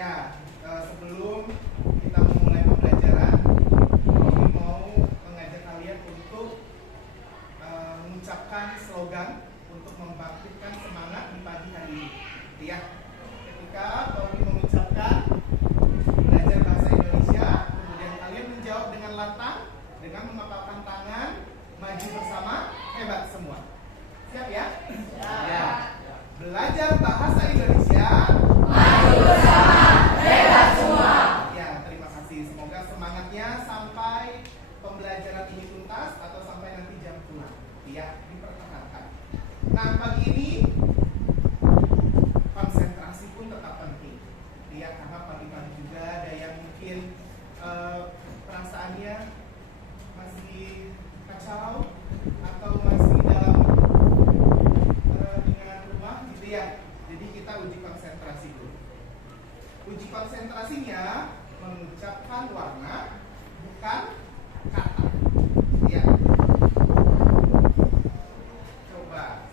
Ya, sebelum kita memulai pembelajaran, kami mau mengajak kalian untuk mengucapkan slogan untuk membangkitkan semangat di pagi hari ini. Ya, ketika kami mengucapkan belajar bahasa Indonesia, kemudian kalian menjawab dengan lantang, dengan mengepalkan tangan, maju bersama, hebat semua. Siap ya? Ya. Belajar bahasa Indonesia, maju bersama, hebat semua. Ya, terima kasih. Semoga semangatnya sampai pembelajaran ini tuntas atau sampai nanti jam pulang. Ya, dipertahankan. Nah, pagi ini konsentrasi pun tetap penting. Ya, karena pagi-pagi juga ada yang mungkin perasaannya masih kacau atau masih dalam dengan rumah gitu ya. Jadi kita uji konsentrasi dulu. Uji konsentrasinya mengucapkan warna, bukan kata. Ya. Coba.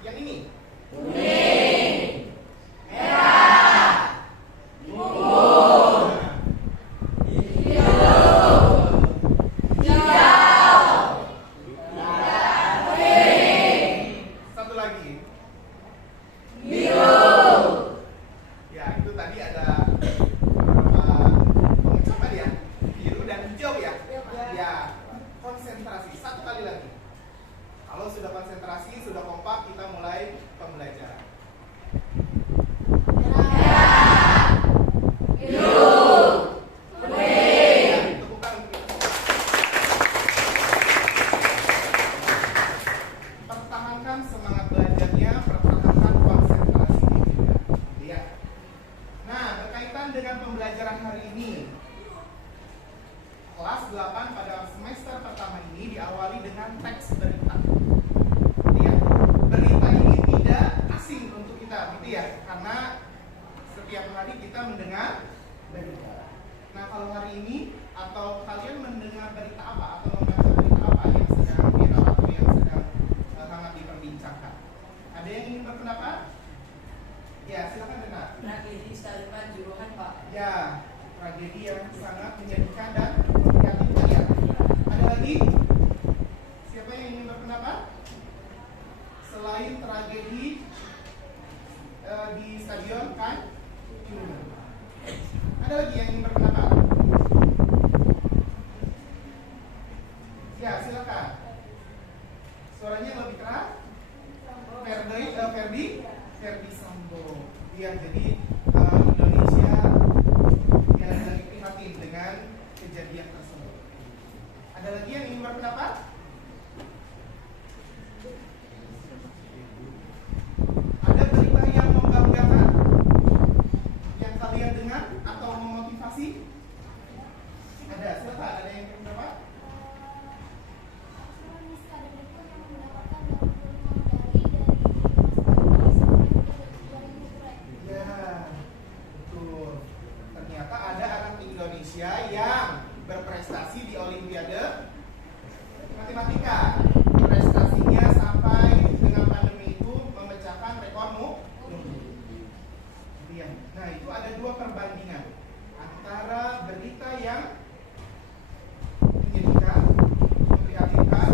Yang ini. Kuning, merah, ungu, hijau, pink. Satu lagi. Biru. Ya, itu tadi ada beberapa pengucapan ya. Biru dan hijau ya. Ya, konsentrasi. Satu kali lagi. Kalau sudah konsentrasi, sudah kompak, kita mulai pembelajaran. Merah, biru, kuning. Tepukan untuk kita. Pertahankan semangat belajarnya, pertahankan konsentrasinya juga. Ya. Nah, berkaitan dengan pembelajaran hari ini, kelas 8 pada semester pertama ini diawali dengan teks berita. Ya, berita ini tidak asing untuk kita, gitu ya, karena setiap hari kita mendengar berita. Nah, kalau hari ini atau kalian mendengar berita apa atau membaca berita apa yang sedang viral atau yang sedang hangat diperbincangkan? Ada yang ingin berpendapat? Ya, silakan dengar. Tragedi Salman Juruhan, Pak. Ya, tragedi yang sangat menyedihkan dan memprihatinkan ya. Ada lagi? Siapa yang ingin berpendapat? Selain tragedi di stadion kan? Ada lagi yang ingin berpendapat? Ya, silakan. Suaranya lebih keras. Ferdi Sambo. Ya, jadi Indonesia yang lagi prihatin dengan kejadian tersebut. Ada lagi yang ingin berpendapat? Ada berita yang membanggakan yang kalian dengar atau memotivasi? Ada, silakan. Ada yang ingin berpendapat? Ya, betul. Ternyata ada anak Indonesia yang berprestasi di Olimpiade Matematika. Prestasinya sampai dengan pandemi itu memecahkan rekor mutu. Nah, itu ada dua perbandingan antara berita yang menyedihkan, memprihatinkan,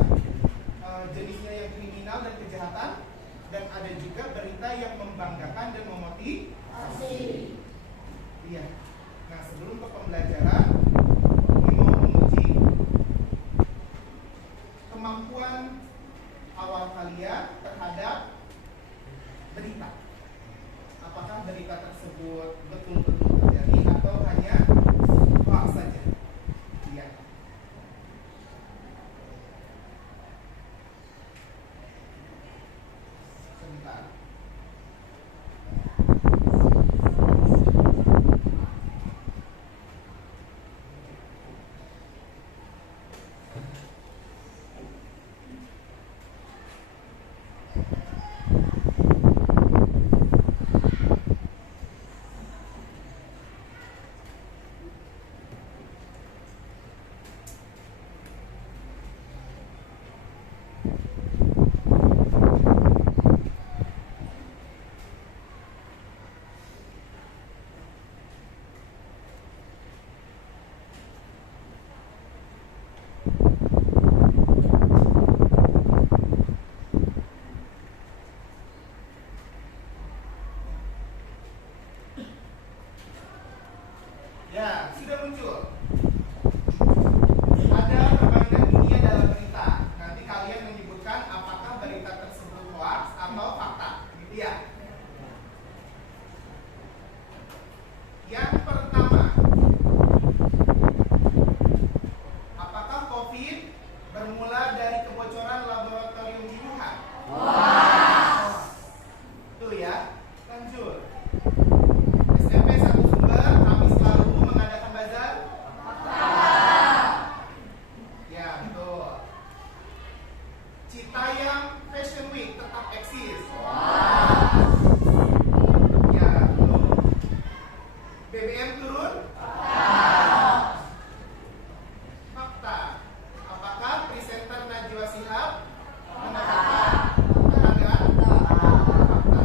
jenisnya yang kriminal dan kejahatan, dan ada juga berita yang membanggakan dan memotivasi. Iya. Nah, sebelum ke pembelajaran, ini mau menguji kemampuan awal kalian terhadap berita. Apakah berita tersebut betul-betul terjadi atau hanya hoax saja? Iya. Sebentar. Ya, sudah muncul. Ada permainan dunia dalam berita. Nanti kalian menyebutkan apakah berita tersebut hoax atau fakta, gitu ya. Yang pertama, apakah COVID bermula dari kebocoran laboratorium di Wuhan? Betul ya. Lanjut. SMP Satu Sumber Kamis lalu mengadakan bazar? Ya, betul. Citayam Fashion Week tetap eksis? Ya, betul. BBM turun? Fakta. Apakah presenter Najwa Shihab mendapatkan penghargaan? Fakta.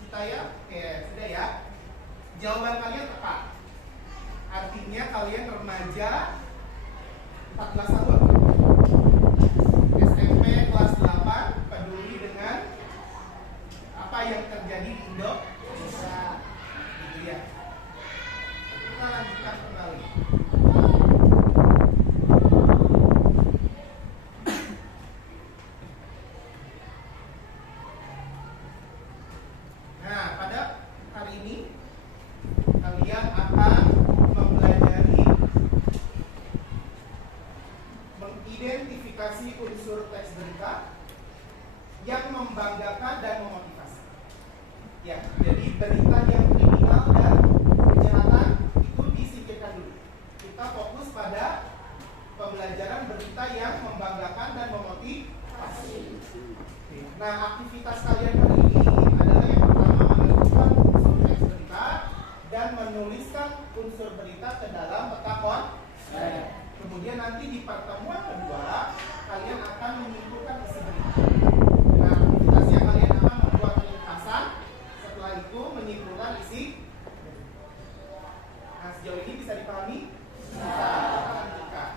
Citayam? Oke, sudah ya. Jawaban kalian tepat. Artinya kalian remaja 14 tahun. SMP kelas 8 peduli dengan apa yang terjadi di Indonesia. Gitu ya. Kita lanjutkan kembali. Nah, pada hari ini kalian akan mempelajari mengidentifikasi unsur teks berita yang membanggakan dan memotivasi. Ya, jadi berita yang kriminal dan kejahatan itu disingkirkan dulu. Kita fokus pada pembelajaran berita yang membanggakan dan memotivasi. Nah, aktivitas kalian hari ini adalah yang pertama menentukan unsur teks berita dan menuliskan unsur berita ke dalam peta konsep. Kemudian nanti di pertemuan kedua kalian akan menyimpulkan isi berita. Nah, aktivitasnya kalian akan membuat ringkasan. Setelah itu menyimpulkan isi. Nah, sejauh ini bisa dipahami? Bisa. Lanjutkan.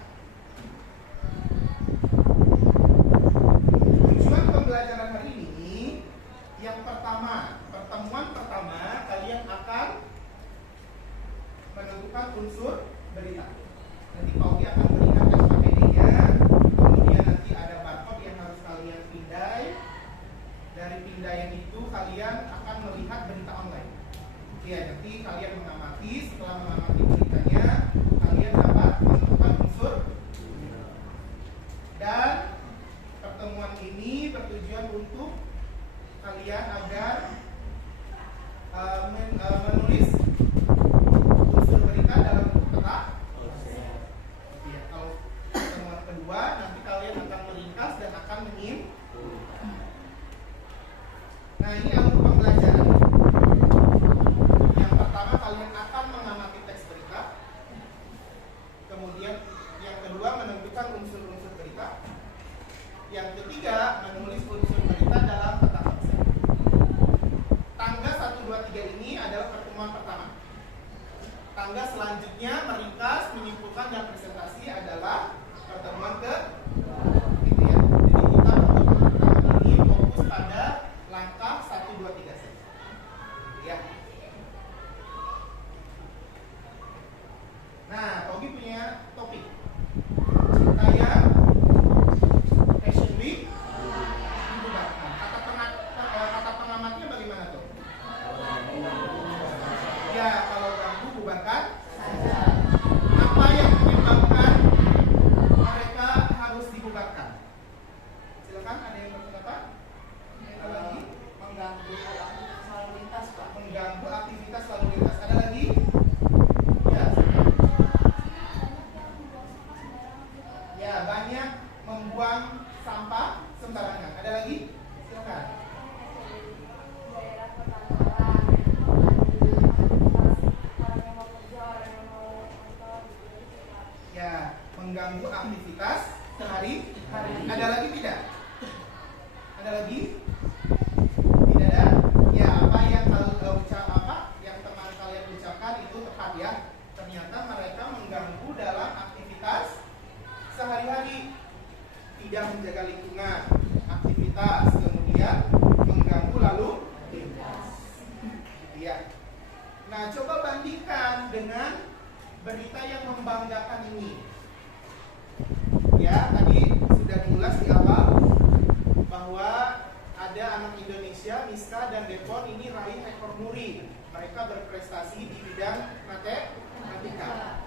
Tujuan pembelajaran hari ini yang pertama, pertemuan pertama kalian akan menentukan unsur berita. Nanti Pak Ogi akan berikan SKPD-nya, kemudian nanti ada barcode yang harus kalian pindai. Dari pindaian itu kalian akan melihat berita online. Ya, nanti kalian mengamati, setelah mengamati beritanya, kalian dapat menentukan unsur. Dan pertemuan ini bertujuan untuk kalian agar menulis unsur berita dalam bentuk peta. Ya, kalau pertemuan kedua nanti kalian akan meringkas dan akan menyimpulkan. Nah, ini alur pembelajaran. Yang pertama kalian akan mengamati teks berita. Kemudian yang kedua menentukan unsur-unsur berita. Yang ketiga menulis unsur berita dalam peta konsep. Tangga 1, 2, 3 ini adalah pertemuan pertama. Tangga selanjutnya meringkas, menyimpulkan dan presentasi adalah pertemuan ke gitu ya. Jadi kita pertemuan pertama ini fokus pada langkah 1, 2, 3 saja. Ya. Nah, Togi punya topik Citayam Fashion Week dibubarkan. Kata pengamatnya bagaimana tuh? Ya, kalau ganggu bubarkan saja. Apa yang menyebabkan mereka harus dibubarkan? Silakan, ada yang berpendapat? Ada lagi? Mengganggu aktivitas lalu lintas, Pak. Mengganggu aktivitas lalu lintas. Ada lagi? Ya. Ya, banyak membuang sampah sembarangan. Ada lagi? Silakan. Daerah perkantoran, orang yang mau kerja, orang yang mau kantor. Ya, mengganggu aktivitas sehari-hari. Ada lagi tidak? Ada lagi? Tidak ada? Ya, apa yang yang teman kalian ucapkan itu tepat ya. Ternyata mereka mengganggu dalam aktivitas sehari-hari, tidak menjaga lingkungan, aktivitas, kemudian mengganggu lalu lintas. Ya. Nah, coba bandingkan dengan berita yang membanggakan ini. Ya, tadi sudah diulas di awal bahwa ada anak Indonesia, Miska dan Depon ini raih rekor muri. Mereka berprestasi di bidang matematika.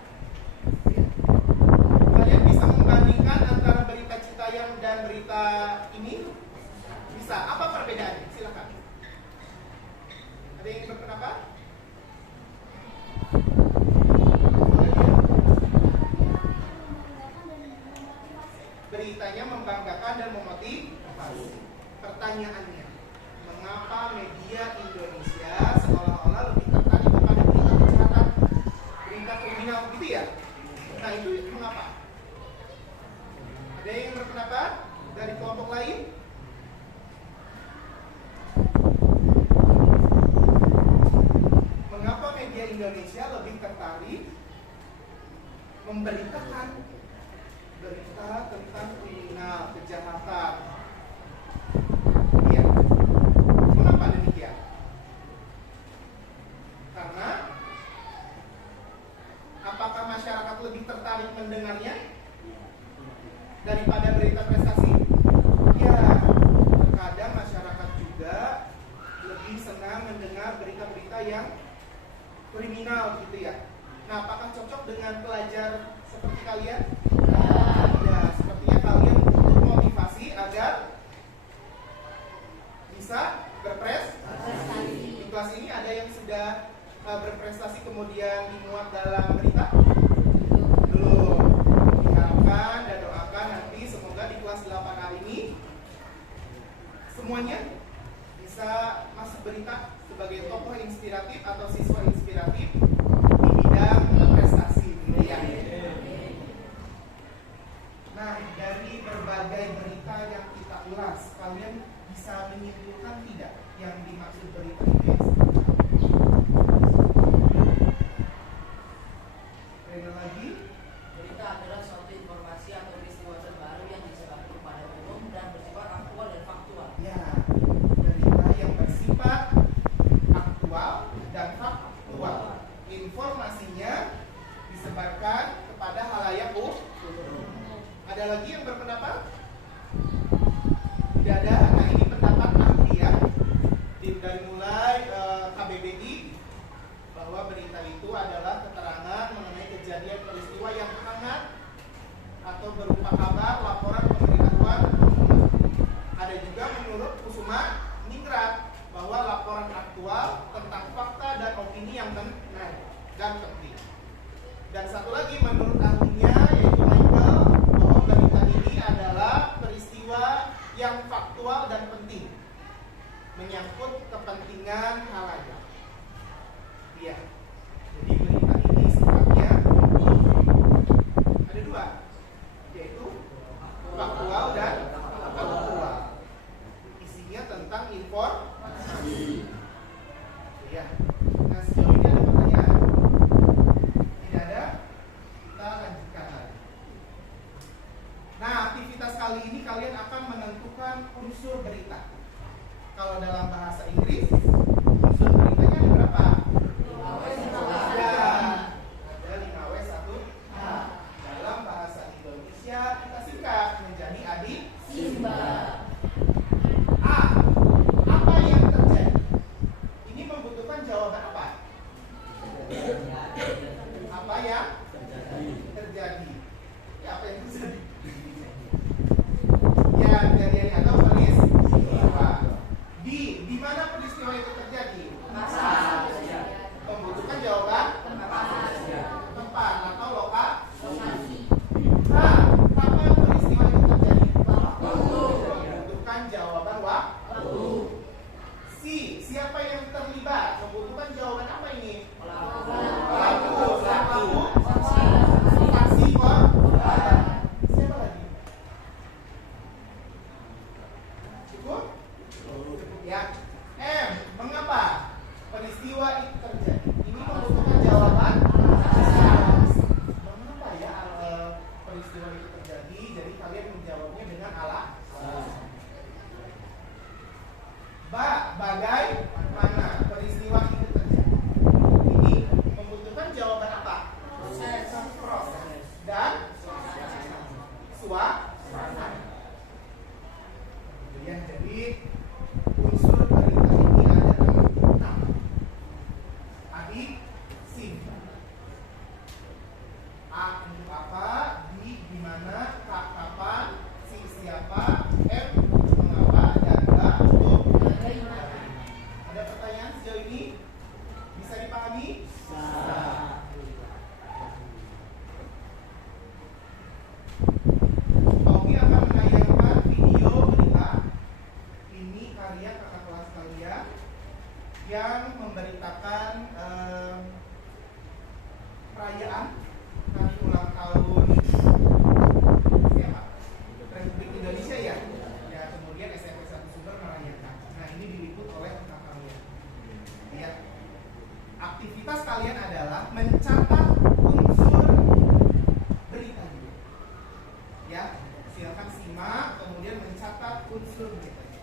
Kalian bisa membandingkan antara berita Citayam dan berita ini? Bisa. Apa perbedaannya? Silakan. Ada yang berpendapat? Beritanya membanggakan dan memotivasi. Pertanyaannya, mengapa media Indonesia seolah-olah lebih tertarik kepada berita kejahatan, berita kriminal gitu ya? Nah, itu mengapa? Ada yang berpendapat dari kelompok lain? Mengapa media Indonesia lebih tertarik memberitakan berita tentang kriminal, kejahatan? Iya. Mengapa demikian? Karena apakah masyarakat lebih tertarik mendengarnya daripada berita prestasi? Ya, terkadang masyarakat juga lebih senang mendengar berita-berita yang kriminal gitu ya. Nah, apakah cocok dengan pelajar seperti kalian? Ya, sepertinya kalian butuh motivasi agar bisa berprestasi. Di kelas ini ada yang sudah berprestasi kemudian dimuat dalam berita? Belum. Diharapkan dan doakan nanti semoga di kelas 8 hari ini semuanya bisa masuk berita sebagai tokoh inspiratif atau siswa inspiratif di bidang prestasi gitu ya. Nah, dari berbagai berita yang kita ulas, kalian bisa menyimpulkan tidak yang dimaksud berita itu? Rena lagi? Berita adalah suatu informasi atau peristiwa terbaru yang disebarkan kepada umum dan bersifat aktual dan faktual. Ya, berita yang bersifat aktual dan faktual. Informasinya disebarkan kepada halayak umum. Ada lagi yang berpendapat? Tidak ada. Nah, ini pendapat ahli ya. Dari mulai KBBI bahwa berita itu adalah keterangan mengenai kejadian peristiwa yang hangat atau berupa kabar, laporan, pemberitahuan. Ada juga menurut Kusuma Ningrat bahwa laporan aktual tentang fakta dan opini yang benar dan penting. Dan satu lagi menurut ahlinya yaitu Michael, bahwa berita ini adalah peristiwa yang faktual dan penting, menyangkut kepentingan halayak. Iya. Jadi berita ini sifatnya ada dua, yaitu faktual dan aktual. Isinya tentang informasi. Iya. Nah, sejauh ini ada pertanyaan? Tidak ada? Kita memberitakan perayaan hari ulang tahun siapa? Republik Indonesia ya. Ya, kemudian SMP 1 Sumber merayakan. Nah, ini diliput oleh rekan kalian. Ya. Aktivitas kalian adalah mencatat unsur berita. Ya, silakan simak, kemudian mencatat unsur berita.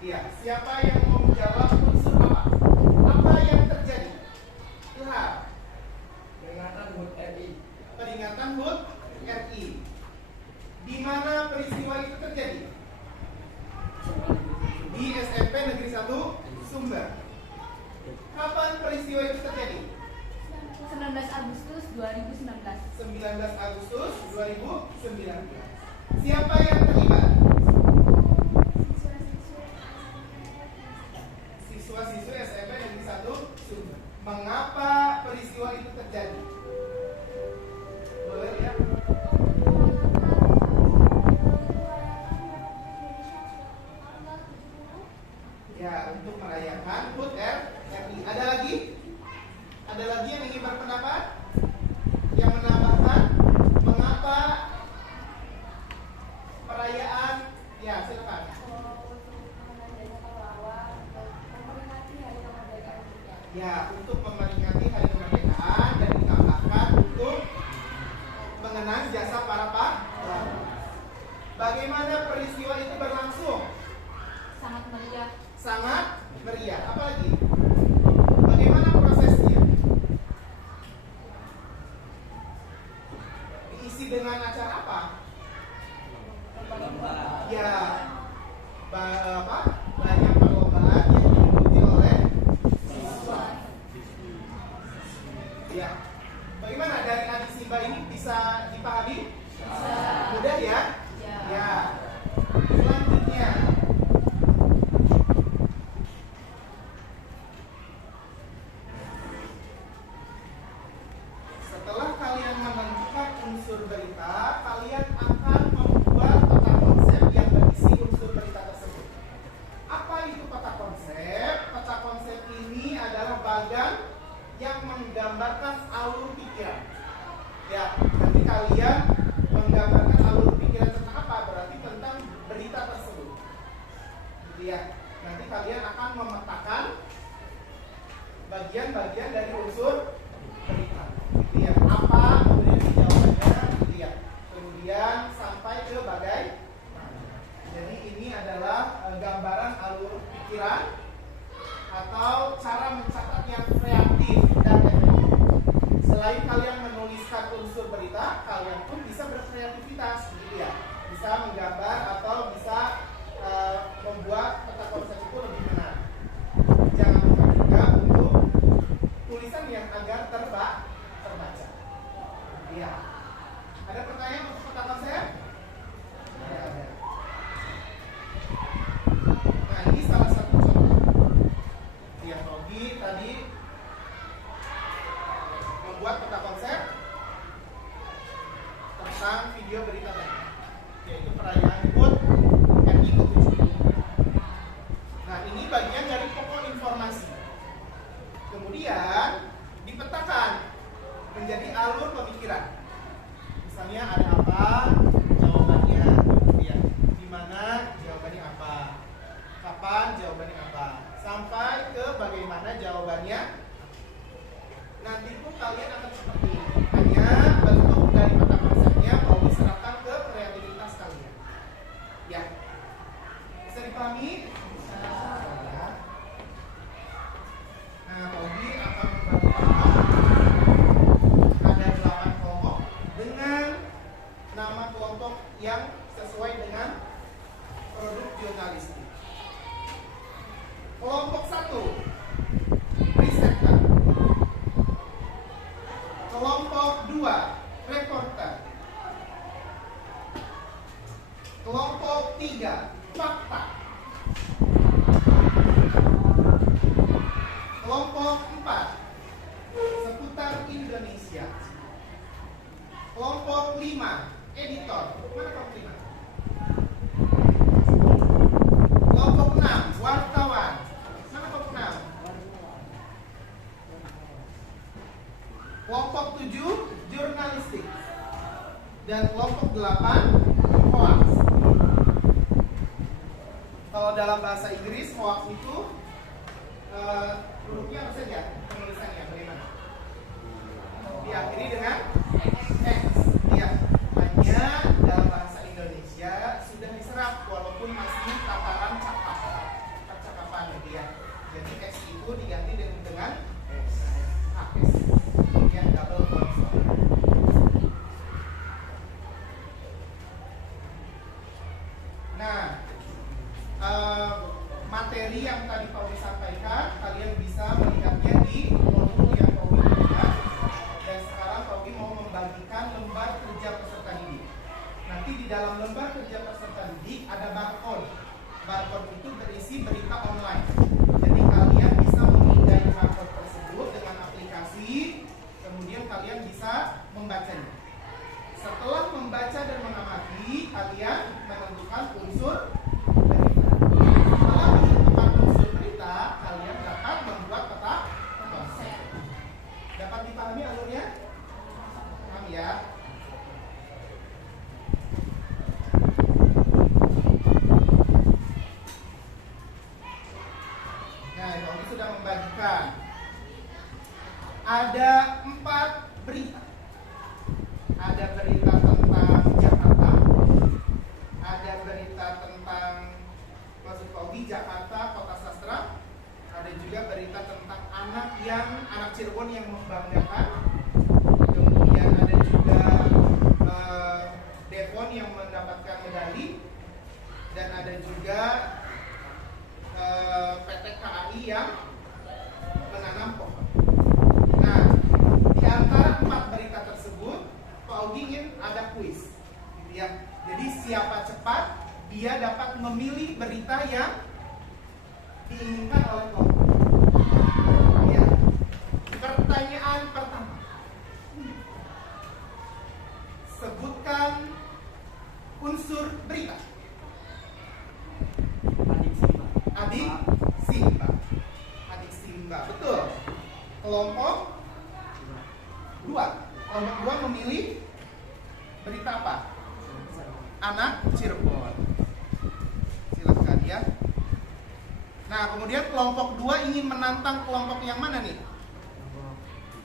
Iya, siapa yang mau menjawab unsur apa? Apa yang terjadi? Ilham. Peringatan HUT RI. Peringatan HUT RI. Di mana peristiwa itu terjadi? Di SMP Negeri 1 Sumber. Kapan peristiwa itu terjadi? 19 Agustus 2019. 19 Agustus 2019. Siapa yang terlibat? Siswa-siswi SMP Negeri 1 Sumber. Mengapa peristiwa itu terjadi? Boleh ya? Ya, untuk merayakan HUT RI. Ada lagi? Ada lagi yang ingin berpendapat? Yang menambahkan mengapa perayaan? Ya, silakan. Ya, untuk memperingati hari kemerdekaan dan ditambahkan untuk mengenang jasa para pahlawan. Bagaimana peristiwa itu berlangsung? Sangat meriah. Sangat meriah. Apalagi? Bagaimana prosesnya? Diisi dengan acara apa? Ya, banyak perlombaan yang diikuti oleh siswa. Ya, bagaimana dari adik Simba ini bisa dipahami? Mudah ya? Ya. Selanjutnya. Setelah kalian menentukan unsur berita, kalian akan membuat peta konsep yang berisi unsur berita tersebut. Apa itu peta konsep? Peta konsep ini adalah bagan yang menggambarkan alur pikiran. Ya, nanti kalian menggambarkan alur pikiran tentang apa? Berarti tentang berita tersebut. Gitu ya. Nanti kalian akan memetakan bagian-bagian dari unsur berita. Gitu ya. Apa kemudian jawabannya, gitu ya. Kemudian sampai ke bagaimana. Jadi ini adalah gambaran alur pikiran atau cara mencatat yang kreatif dan efektif. Selain kalian menuliskan unsur berita, kalian pun bisa berkreativitas, gitu ya. Bisa menggambar atau bisa membuat peta konsep itu lebih menarik. Jangan lupa juga untuk tulisan yang agar terbaca. Iya. Ada pertanyaan untuk peta konsep? Ada. Nah, ini salah satu contoh. Ya, Robi tadi membuat peta konsep tentang video berita tadi, yaitu perayaan HUT RI ke-75. Nah, ini bagian dari pokok informasi. Kemudian dipetakan menjadi alur pemikiran. Misalnya ada apa, jawabannya, ya. Di mana jawabannya apa, kapan jawabannya apa, sampai ke bagaimana jawabannya. Nanti pun kalian akan seperti ini. Hanya bentuk dari peta konsepnya mau diserahkan ke kreativitas kalian. Ya, bisa dipahami? Bisa. Ya. Nah, Robi akan membagikan ada 8 kelompok dengan nama kelompok yang sesuai dengan produk jurnalistik. Kelompok 1, risetter. Kelompok 2, reporter. Kelompok 3, fakta. Kelompok 4, seputar Indonesia. Kelompok 5, editor. Mana kelompok 5? Kelompok 6, wartawan. Mana kelompok 6? Kelompok 7, jurnalistik. Dan kelompok 8, hoax. Kalau dalam bahasa Inggris, hoax itu hurufnya apa saja? Penulisannya bagaimana? Diakhiri dengan X. Ya, hanya dalam bahasa Indonesia sudah diserap walaupun masih tataran cakap. ya. Jadi X itu diganti dengan AS. Kemudian double consonant. Nah, materi yang tadi Pauwi sampaikan kalian bisa melihatnya di modul yang Pauwi berikan. Dan sekarang Pauwi mau membagikan lembar kerja peserta didik. Nanti di dalam lembar kerja peserta didik ada barcode. Barcode itu berisi berita online. Jadi kalian bisa memindai barcode tersebut dengan aplikasi. Kemudian kalian bisa membacanya. Setelah membaca dan mengamati, kalian menentukan unsur berita. Setelah menentukan unsur berita, kalian dapat membuat peta konsep. Dapat dipahami alurnya? Paham ya? Nah, Tommy sudah membagikan. Ada 4 berita. Ada berita tentang Jakarta, ada berita tentang maksud Pauwi Jakarta Kota Sastra, ada juga berita tentang anak Cirebon yang membanggakan, kemudian ada juga Devon yang mendapatkan medali, dan ada juga PT KAI yang menanam pohon. Nah, di antara 4 berita tersebut Pauwi ingin ada kuis, gitu ya. Jadi siapa cepat dia dapat memilih berita yang diinginkan oleh kelompok. Ya. Pertanyaan pertama, sebutkan unsur berita. Adik Simba. Adik Simba, betul. Kelompok 2. Kelompok 2 memilih berita apa? Anak Cirebon. Silakan ya. Nah, kemudian kelompok 2 ingin menantang kelompok yang mana nih?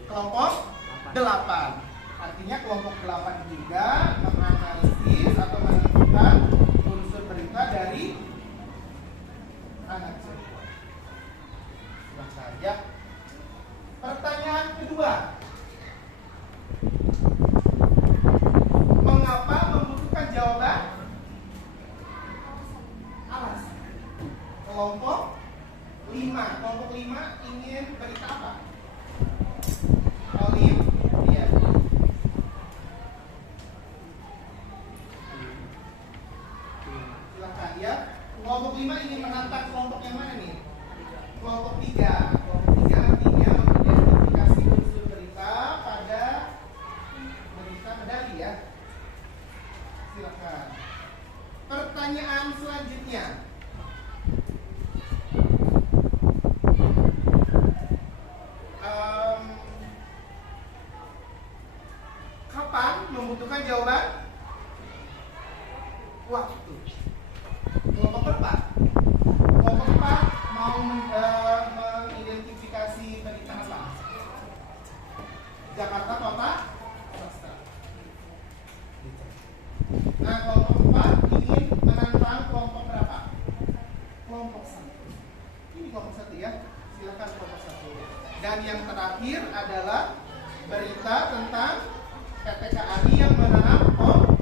Kelompok 8. Artinya kelompok 8 juga menganalisis atau menentukan unsur berita dari anak Cirebon. Silakan ya. Pertanyaan kedua. Mengapa membutuhkan jawaban? Alasan. Kelompok 5. Kelompok 5 ingin berita apa? Olim, iya. Silakan ya. Kelompok 5 ingin menantang kelompok yang mana nih? Kelompok 3. Kelompok 3 artinya mengidentifikasi unsur berita pada berita medali ya. Silakan. Pertanyaan selanjutnya. Kapan membutuhkan jawaban? Waktu. Kelompok 4. Kelompok 4 mau mengidentifikasi berita apa? Jakarta Kota Sastra. Nah, kelompok 4 ingin menantang kelompok berapa? Kelompok 1. Ini kelompok 1 ya. Silakan kelompok 1. Dan yang terakhir adalah berita tentang PT KAI yang menanam pohon.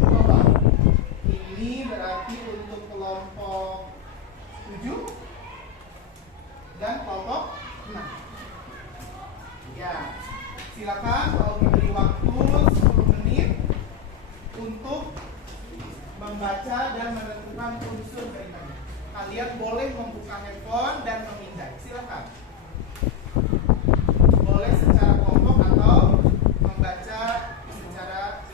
Ini berarti untuk kelompok 7 dan kelompok 6. Ya, silakan kalau diberi waktu 10 menit untuk membaca dan menentukan unsur beritanya. Kalian boleh membuka handphone dan memindai. Silakan. Boleh secara kelompok atau membaca secara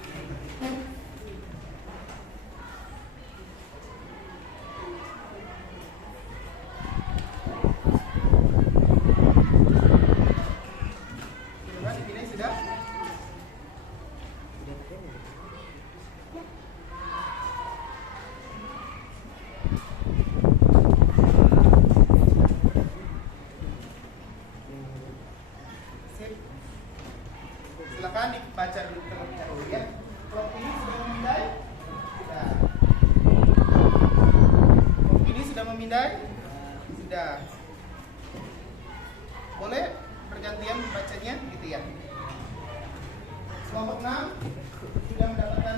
dipilih sudah? Sip. Silakan dibaca dulu terlebih dahulu ya. Kelompok ini sudah memindai? Sudah. Kelompok ini sudah memindai? Sudah. Boleh bergantian bacanya gitu ya. Kelompok 6 sudah mendapatkan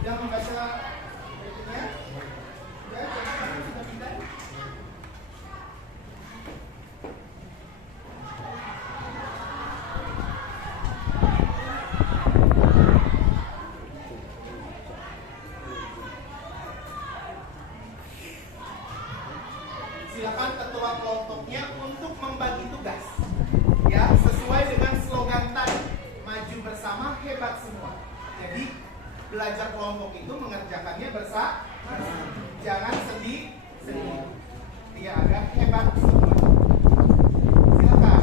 sudah membaca berikutnya. Sudah pindah. Silakan ketua kelompoknya untuk membagi tugas ya sesuai dengan slogan tadi, maju bersama hebat semua. Jadi belajar kelompok itu mengerjakannya bersama, jangan sendiri. Dia agar hebat semua. Silakan.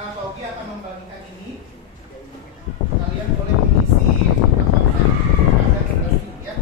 Nah, Pak Ogi akan membagikan ini. Kalian boleh mengisi apa yang ada di atas ini ya.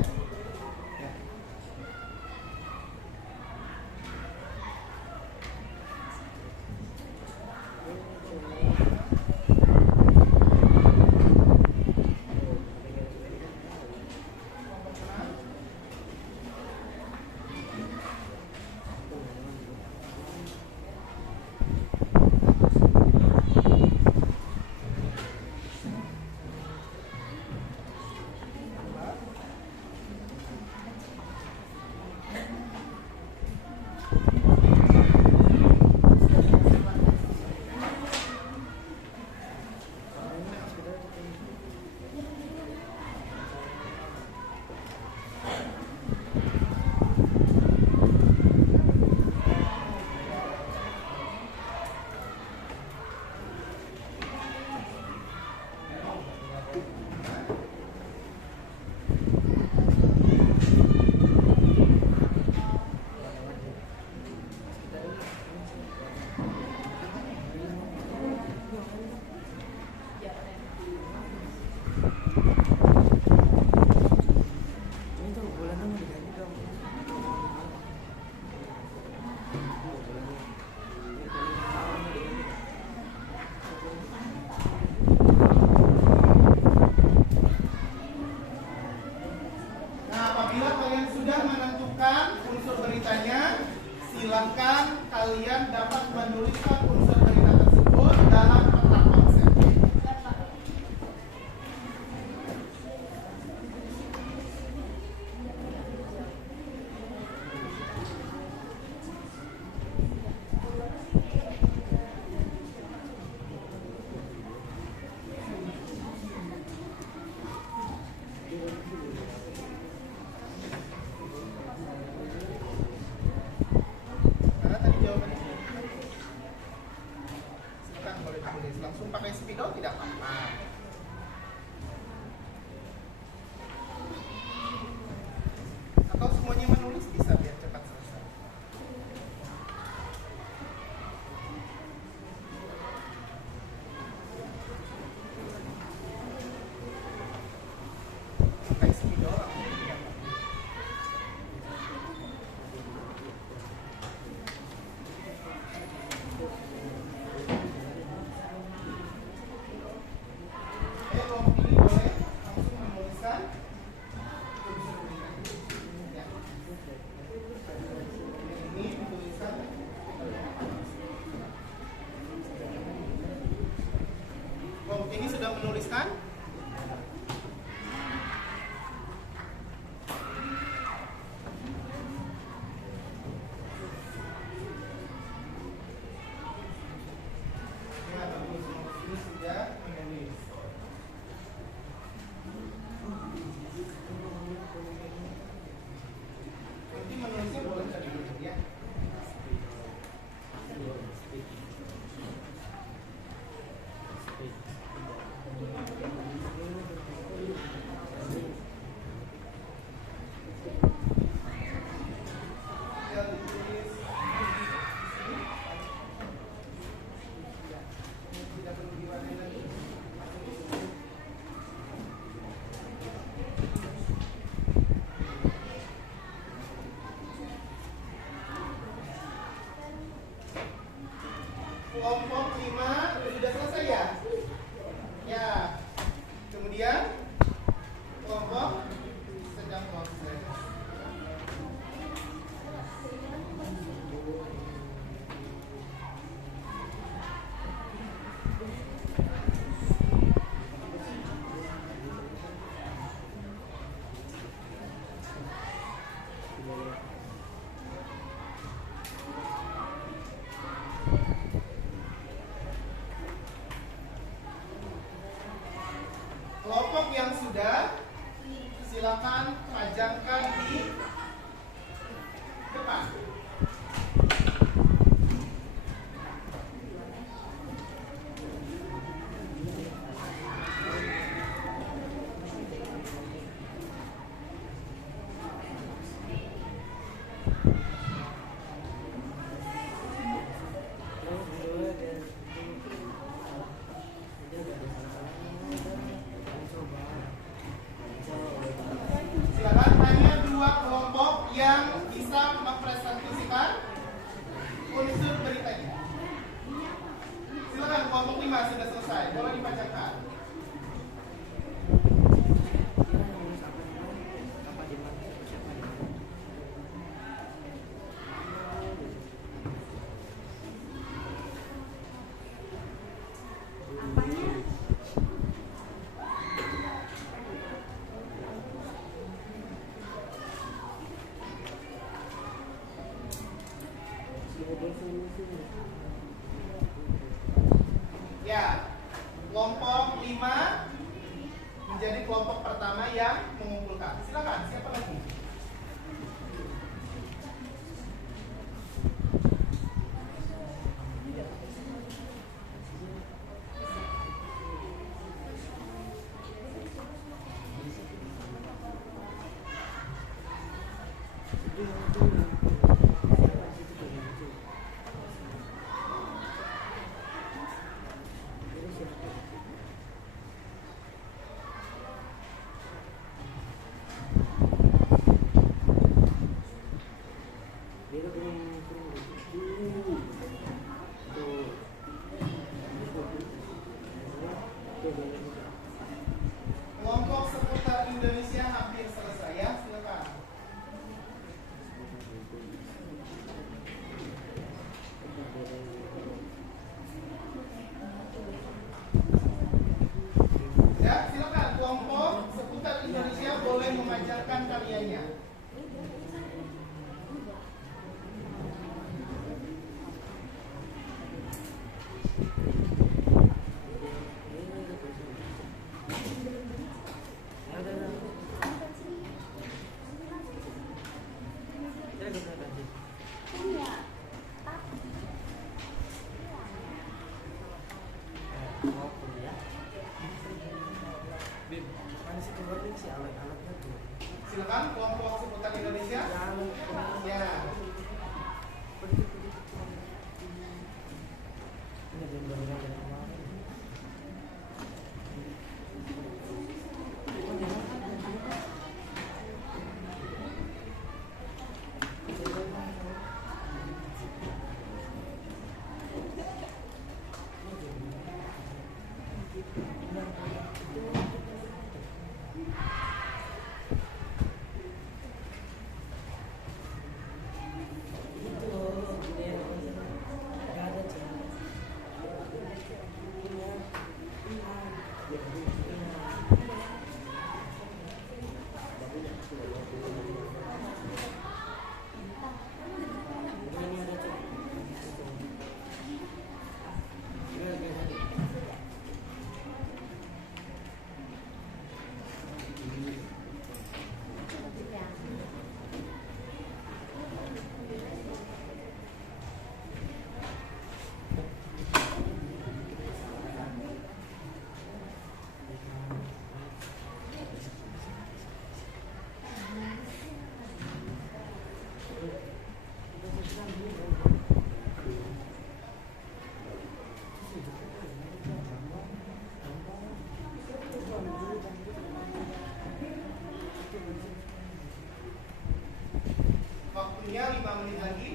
Nah, apabila kalian sudah menentukan unsur beritanya, silakan kalian dapat menuliskan unsur berita tersebut dalam kotak konsep. Mana tadi jawabannya? Silakan boleh ditulis. Langsung pakai spidol tidak apa-apa. Atau semuanya menulis bisa biar cepat selesai. Pakai spidol langsung tidak apa-apa. Kelompok ini boleh langsung menuliskan unsur beritanya. Ya. Ini dituliskan. Kelompok ini sudah menuliskan. Ya, bagus. Kelompok ini sudah menulis. Nanti menulisnya boleh tadi dulu ya. yang bisa mempresentasikan unsur beritanya? Silakan, kelompok 5 sudah selesai. Boleh dibacakan. Ya, kelompok 5 menjadi kelompok pertama yang mengumpulkan. Silakan, siapa lagi? Kelompok seputar Indonesia hampir selesai ya, silakan. Ya, silakan kelompok seputar Indonesia boleh mengajarkan karyanya. Silakan kelompok seputar Indonesia. Ya. Waktunya 5 menit lagi.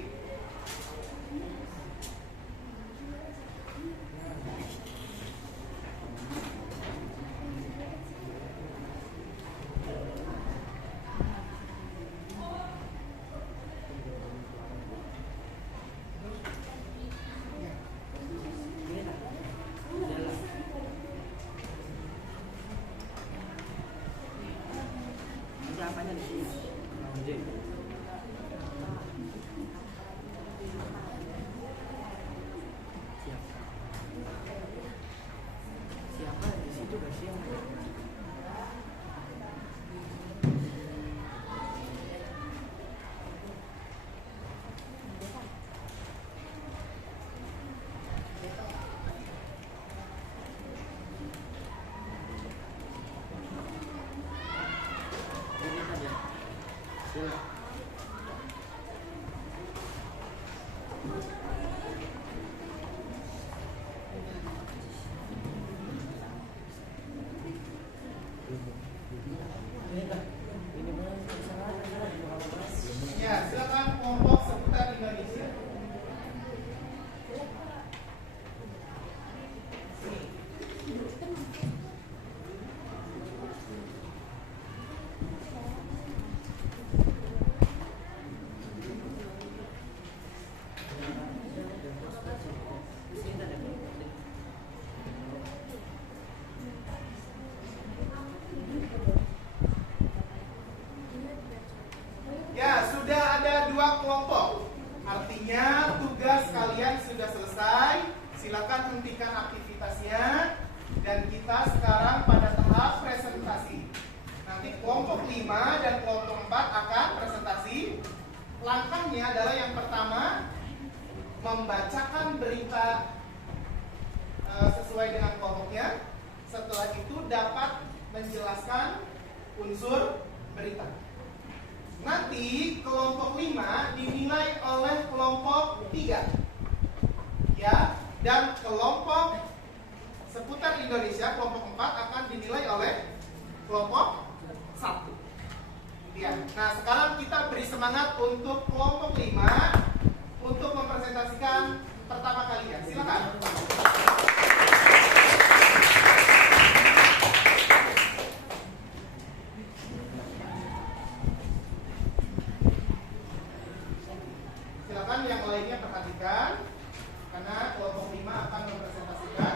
Apanya di sini? Siapa di situ kasihan? Ya, kelompok. Artinya tugas kalian sudah selesai. Silakan hentikan aktivitasnya. Dan kita sekarang pada tahap presentasi. Nanti kelompok 5 dan kelompok 4 akan presentasi. Langkahnya adalah yang pertama, membacakan berita sesuai dengan kelompoknya. Setelah itu dapat menjelaskan unsur berita. Nanti kelompok 5 dinilai oleh kelompok 3. Ya, dan kelompok seputar Indonesia kelompok 4 akan dinilai oleh kelompok 1. Ya. Nah, sekarang kita beri semangat untuk kelompok 5 untuk mempresentasikan pertama kalinya. Silakan. Silakan yang lainnya perhatikan karena kelompok 5 akan mempresentasikan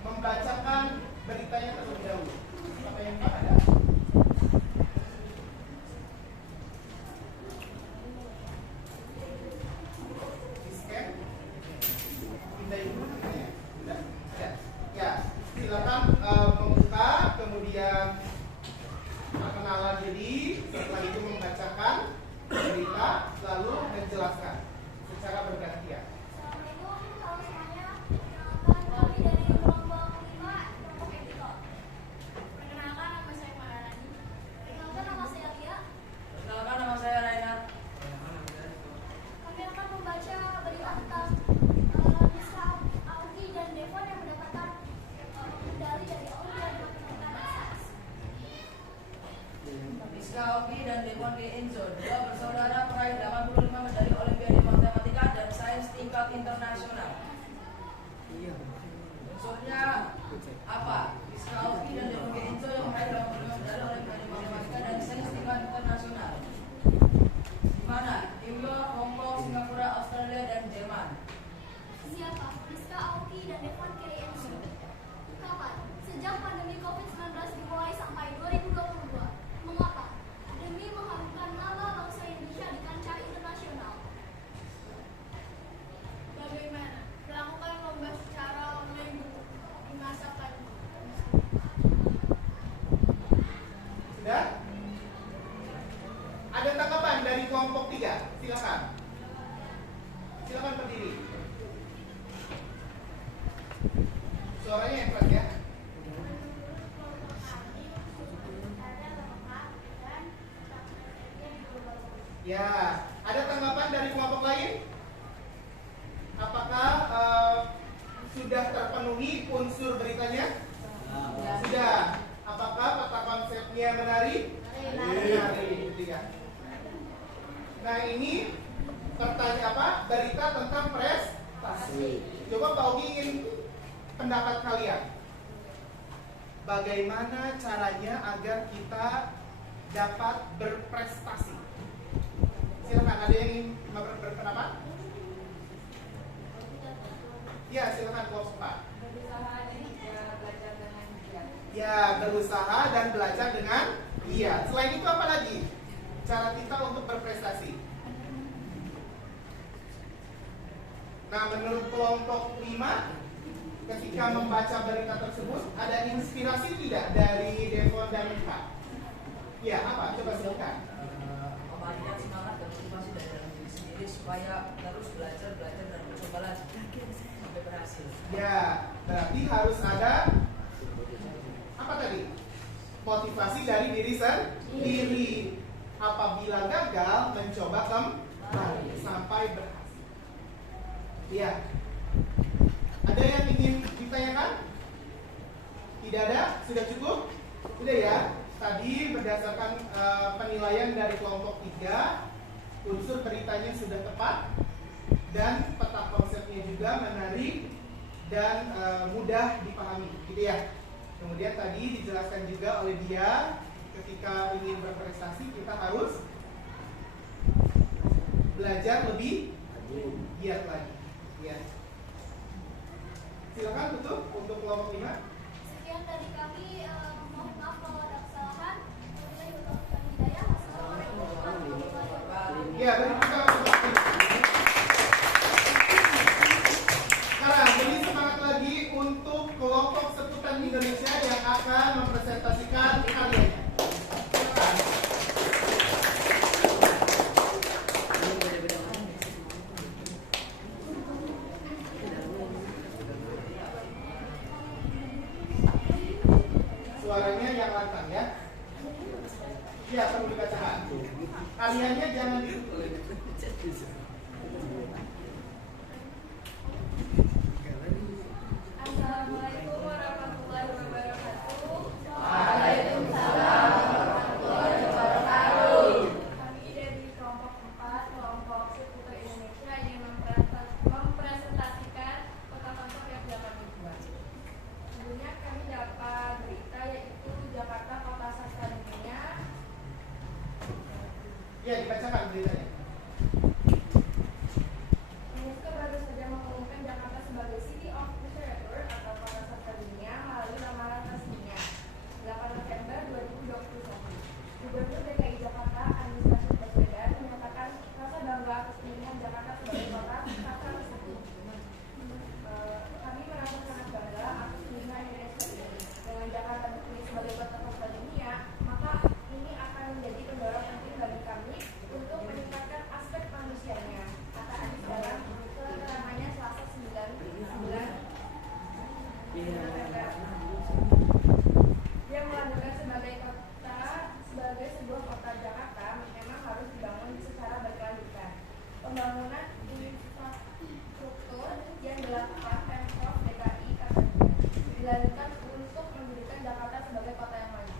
membacakan beritanya terlebih dahulu. Apa yang ada? Di-scan. Pindahin dulu beritanya. Sudah? Ya. Ya. Silakan membuka, kemudian perkenalan diri, setelah itu membacakan berita, lalu menjelaskan secara bergantian. Assalamualaikum, halo semuanya. Perkenalkan, kami dari kelompok 5, kelompok editor. Perkenalkan, nama saya Marani. Perkenalkan, nama saya Lia. Perkenalkan, nama saya Reinhard. Kami akan membaca berita tentang Miska Augie dan Devon yang mendapatkan medali dari Olimpiade Matematika dan Sains. Miska Augie dan Devon K. Enzo, dua bersaudara peraih 85 medali Olimpiade Matematika dan Sains tingkat internasional. Iya. Unsurnya apa? Miska Augie dan Devon K. Enzo yang meraih 85 medali Olimpiade Matematika dan Sains tingkat internasional. Di mana? New York, Hong Kong, Singapura, Australia, dan Jerman. Siapa? Miska Augie dan Devon K. Enzo. Kapan? Sejak pandemi COVID-19 dimulai sampai 2022. Mengapa? Demi mengharumkan nama bangsa Indonesia di kancah internasional. Bagaimana? Melakukan lomba secara online di masa pandemi. Sudah? Ada tanggapan dari kelompok 3? Silakan. Silakan berdiri. Suaranya yang keras ya. Ya, ada tanggapan dari kelompok lain? Apakah sudah terpenuhi unsur beritanya? Sudah. Apakah peta konsepnya menarik? Menarik. Gitu ya. Nah, ini pertanyaan apa? Berita tentang prestasi. Coba Pak Ogi ingin pendapat kalian. Bagaimana caranya agar kita dapat berprestasi? Silakan, ada yang ingin berpendapat? Ya, silakan kelompok 4. Ya, berusaha dan belajar dengan giat. Selain itu apa lagi? Cara kita untuk berprestasi. Nah, menurut kelompok 5, ketika membaca berita tersebut, ada inspirasi tidak dari Devon dan Mika? Ya, apa? Coba sebutkan. Memberikan semangat dan motivasi dari dalam diri sendiri supaya terus belajar dan mencoba lagi sampai berhasil. Ya, berarti harus ada apa tadi? Motivasi dari diri sendiri. Apabila gagal, mencoba kembali sampai berhasil. Iya. Ada yang ingin ditanyakan? Tidak ada? Sudah cukup? Sudah ya. Tadi berdasarkan penilaian dari kelompok 3, unsur beritanya sudah tepat dan peta konsepnya juga menarik dan mudah dipahami, gitu ya. Kemudian tadi dijelaskan juga oleh dia, ketika ingin berprestasi kita harus belajar lebih giat lagi. Ya. Silakan tutup untuk kelompok 5. Sekian dari kami. Mohon maaf kalau ada kesalahan. Wabillahi taufiq wal hidayah. Wassalamualaikum warahmatullahi wabarakatuh. Ya, beri tepuk tangan untuk Aktif. Sekarang beri semangat lagi untuk kelompok seputar Indonesia yang akan mempresentasikan karyanya. Silakan. Ini beda-beda mana? Suaranya yang lantang ya. Ya, perlu dibacakan. Karyanya jangan ditutup. Assalamualaikum warahmatullahi wabarakatuh. Waalaikumsalam warahmatullahi wabarakatuh. Kami dari kelompok 4 kelompok seputar Indonesia ingin mempresentasikan kota kantor yang dapat dibuat. Sebelumnya kami dapat berita yaitu Jakarta Kota Sastra Dunia. Ya, dibacakan beritanya. UNESCO baru saja mengumumkan Jakarta sebagai City of Literature atau Kota Sastra Dunia melalui lamaran resminya 8 November 2021. Gubernur DKI Jakarta Anies Baswedan menyatakan rasa bangga atas pemilihan Jakarta sebagai kota sastra tersebut. Kami merasa sangat bangga atas pemilihan Indonesia ini. Dengan Jakarta dipilih sebagai kota sastra dunia, maka ini akan menjadi pendorong penting bagi kami untuk meningkatkan aspek manusianya, kata Anies dalam keterangannya Selasa 9 November. Dia melanjutkan sebagai sebuah kota Jakarta memang harus dibangun secara berkelanjutan. Pembangunan infrastruktur yang dilakukan Pemprov DKI dilanjutkan untuk menjadikan Jakarta sebagai kota yang maju.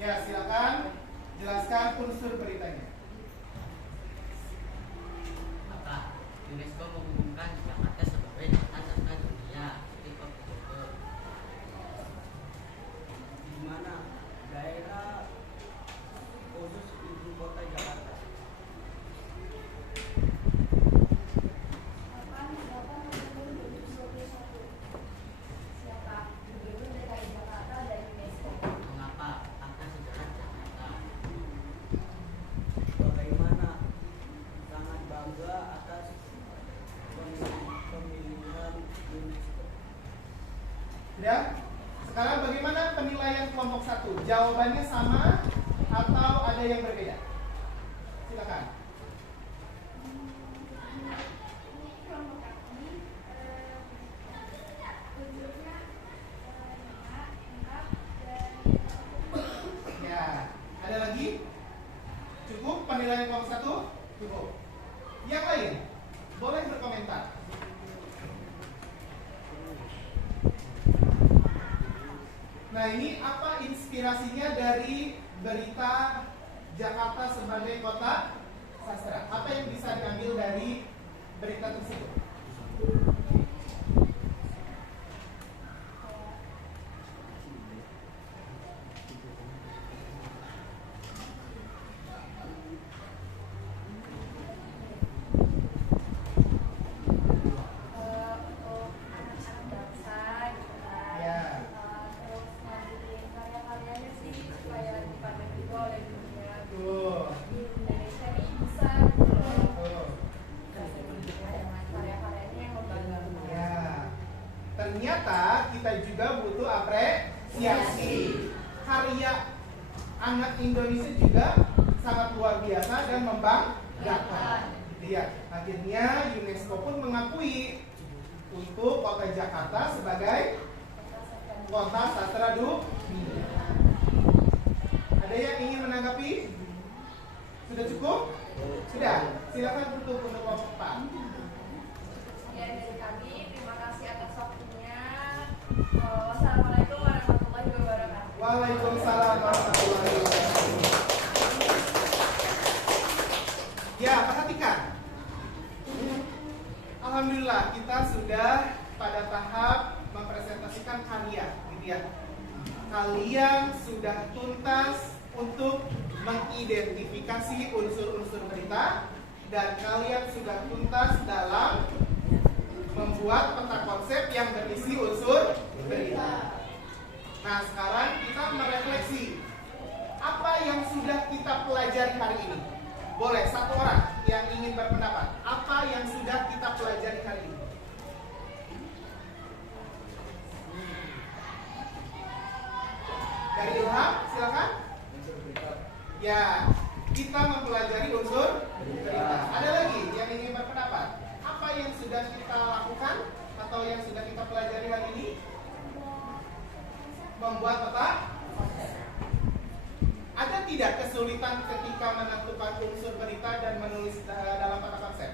Ya, silakan jelaskan unsur beritanya. Maka UNESCO mengumumkan Jakarta sebagai kota sastra dunia City of Literature. Di mana daerah khusus ibu kota Jakarta. 8 November 2021. Siapa? Gubernur DKI Jakarta dan UNESCO. Mengapa? Fakta sejarah Jakarta. Bagaimana sangat bangga atas pemilihan UNESCO. Sudah? Sekarang bagaimana penilaian kelompok 1? Jawabannya sama atau ada yang berbeda? Silakan. Ini kelompok kami unjuknya lengkap dan Ya, ada lagi? Cukup penilaian kelompok 1? Cukup. Yang lain? Boleh berkomentar. Nah, ini apa inspirasinya dari berita Jakarta sebagai kota sastra? Apa yang bisa diambil dari berita tersebut? untuk anak-anak bangsa gitu kan. Ya. Terus ngajuin karya-karyanya sih supaya dipandang juga oleh dunia. Tuh. Di Indonesia ini bisa gitu loh. Tuh. Dengan karya-karyanya yang membanggakan. Ya. Ternyata kita juga butuh apresiasi. Karya anak Indonesia juga sangat luar biasa dan membanggakan. Iya, akhirnya UNESCO pun mengakui untuk kota Jakarta sebagai kota sastra dunia. Ada yang ingin menanggapi? Sudah cukup? Sudah. Silakan tutup untuk kelompok 4. Sekian dari kami, terima kasih atas waktunya. Wassalamualaikum warahmatullahi wabarakatuh. Waalaikumsalam warahmatullahi wabarakatuh. Ya, perhatikan. Alhamdulillah kita sudah pada tahap mempresentasikan karya, gitu ya. Kalian sudah tuntas untuk mengidentifikasi unsur-unsur berita dan kalian sudah tuntas dalam membuat peta konsep yang berisi unsur berita. Nah, sekarang kita merefleksi apa yang sudah kita pelajari hari ini. Boleh satu orang yang ingin berpendapat? Apa yang sudah kita pelajari hari ini? Dari Ilham, silakan. Ya, kita mempelajari unsur perintah. Ada lagi yang ingin berpendapat? Apa yang sudah kita lakukan atau yang sudah kita pelajari hari ini? Membuat peta. Ada tidak kesulitan ketika menentukan unsur berita dan menulis dalam peta konsep?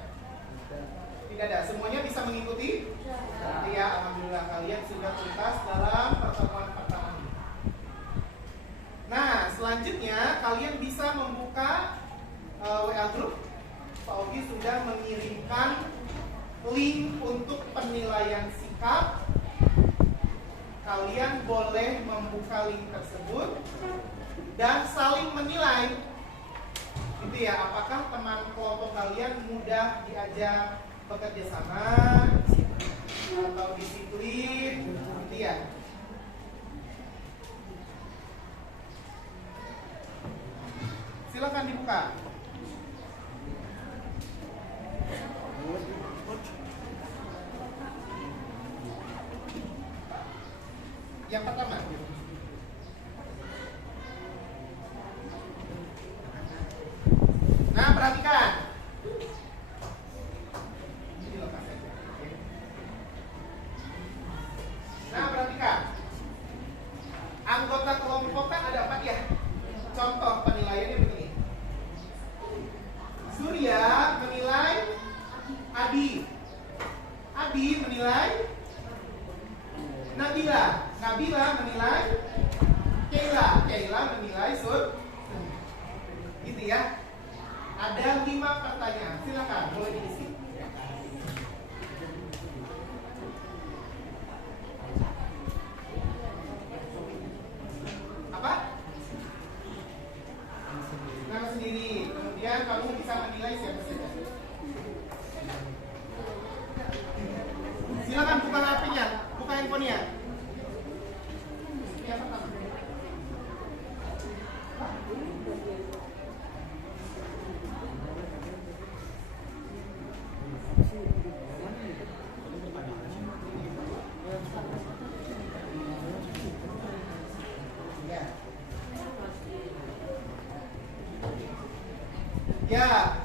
Tidak ada. Semuanya bisa mengikuti? Ya, alhamdulillah kalian sudah tuntas dalam pertemuan pertama ini. Nah, selanjutnya kalian bisa membuka WA group. Pak Ogi sudah mengirimkan link untuk penilaian sikap. Kalian boleh membuka link tersebut dan saling menilai. Gitu ya, apakah teman kelompok kalian mudah diajak bekerja sama atau disiplin, gitu ya. Silakan dibuka. Yang pertama. Nah, perhatikan. Nah, perhatikan. Anggota kelompok kan ada 4 ya. Contoh penilaiannya begini. Surya menilai Adi. Adi menilai Nabila. Nabila menilai Keila. Keila menilai Sur. Gitu ya. Ada 5 pertanyaan. Silakan, boleh diisi. Apa? Nama sendiri. Kemudian kamu bisa menilai siapa saja. Silakan buka HP-nya, buka handphonenya. Yang pertama. Ya,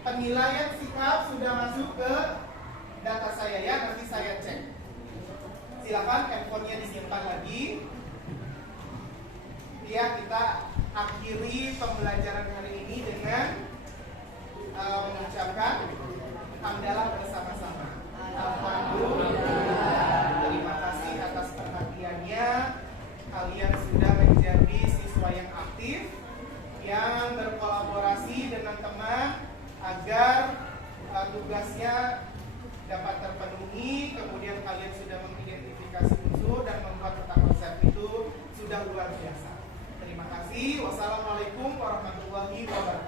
penilaian sikap sudah masuk ke data saya ya, nanti saya cek. Silakan handphonenya disimpan lagi. Ya, kita akhiri pembelajaran hari ini dengan mengucapkan hamdalah bersama-sama. Alhamdulillah. Terima kasih atas perhatiannya. Kalian sudah menjadi siswa yang aktif, yang berkolaborasi dengan teman agar tugasnya dapat terpenuhi. Kemudian kalian sudah mengidentifikasi unsur dan membuat peta konsep itu sudah luar biasa. Terima kasih. Wassalamualaikum warahmatullahi wabarakatuh.